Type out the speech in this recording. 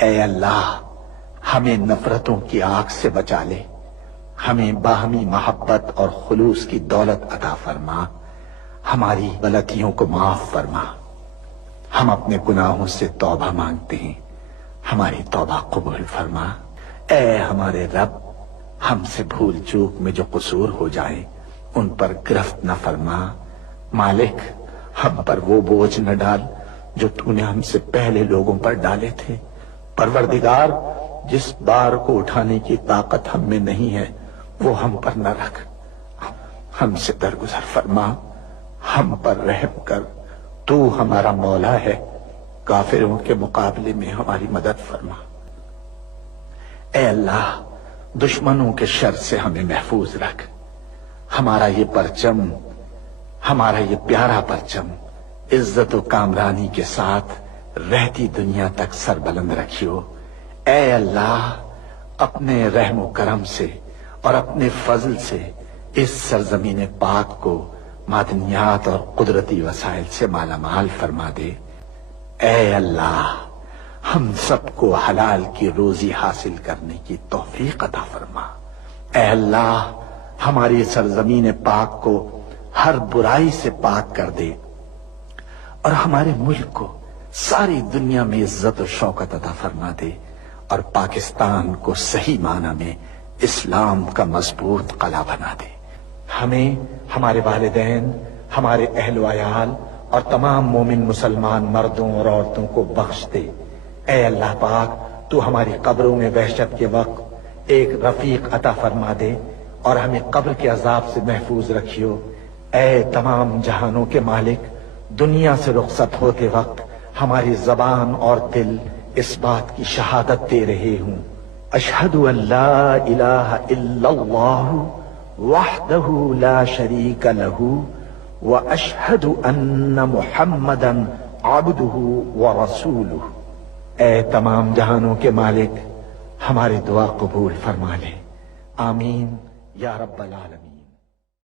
اے اللہ ہمیں نفرتوں کی آگ سے بچا لے، ہمیں باہمی محبت اور خلوص کی دولت عطا فرما، ہماری غلطیوں کو معاف فرما۔ ہم اپنے گناہوں سے توبہ مانگتے ہیں، ہماری توبہ قبول فرما۔ اے ہمارے رب، ہم سے بھول چوک میں جو قصور ہو جائیں ان پر گرفت نہ فرما۔ مالک، ہم پر وہ بوجھ نہ ڈال جو تو نے ہم سے پہلے لوگوں پر ڈالے تھے۔ پروردگار، جس بار کو اٹھانے کی طاقت ہم میں نہیں ہے وہ ہم پر نہ رکھ، ہم سے درگزر فرما، ہم پر رحم کر۔ تو ہمارا مولا ہے، کافروں کے مقابلے میں ہماری مدد فرما۔ اے اللہ، دشمنوں کے شر سے ہمیں محفوظ رکھ۔ ہمارا یہ پرچم، ہمارا یہ پیارا پرچم عزت و کامرانی کے ساتھ رہتی دنیا تک سر بلند رکھیو۔ اے اللہ، اپنے رحم و کرم سے اور اپنے فضل سے اس سرزمین پاک کو معدنیات اور قدرتی وسائل سے مالا مال فرما دے۔ اے اللہ، ہم سب کو حلال کی روزی حاصل کرنے کی توفیق عطا فرما۔ اے اللہ، ہماری سرزمین پاک کو ہر برائی سے پاک کر دے اور ہمارے ملک کو ساری دنیا میں عزت و شوکت عطا فرما دے، اور پاکستان کو صحیح معنی میں اسلام کا مضبوط قلعہ بنا دے۔ ہمیں، ہمارے والدین، ہمارے اہل و عیال اور تمام مومن مسلمان مردوں اور عورتوں کو بخش دے۔ اے اللہ پاک، تو ہماری قبروں میں وحشت کے وقت ایک رفیق عطا فرما دے اور ہمیں قبر کے عذاب سے محفوظ رکھیو۔ اے تمام جہانوں کے مالک، دنیا سے رخصت ہوتے وقت ہماری زبان اور دل اس بات کی شہادت دے رہے ہوں، اشہد ان لا الہ الا اللہ وحدہ لا شریک لہ واشہد ان محمدا عبدہ ورسولہ۔ اے تمام جہانوں کے مالک، ہماری دعا قبول فرما لے، آمین یا رب العالمین۔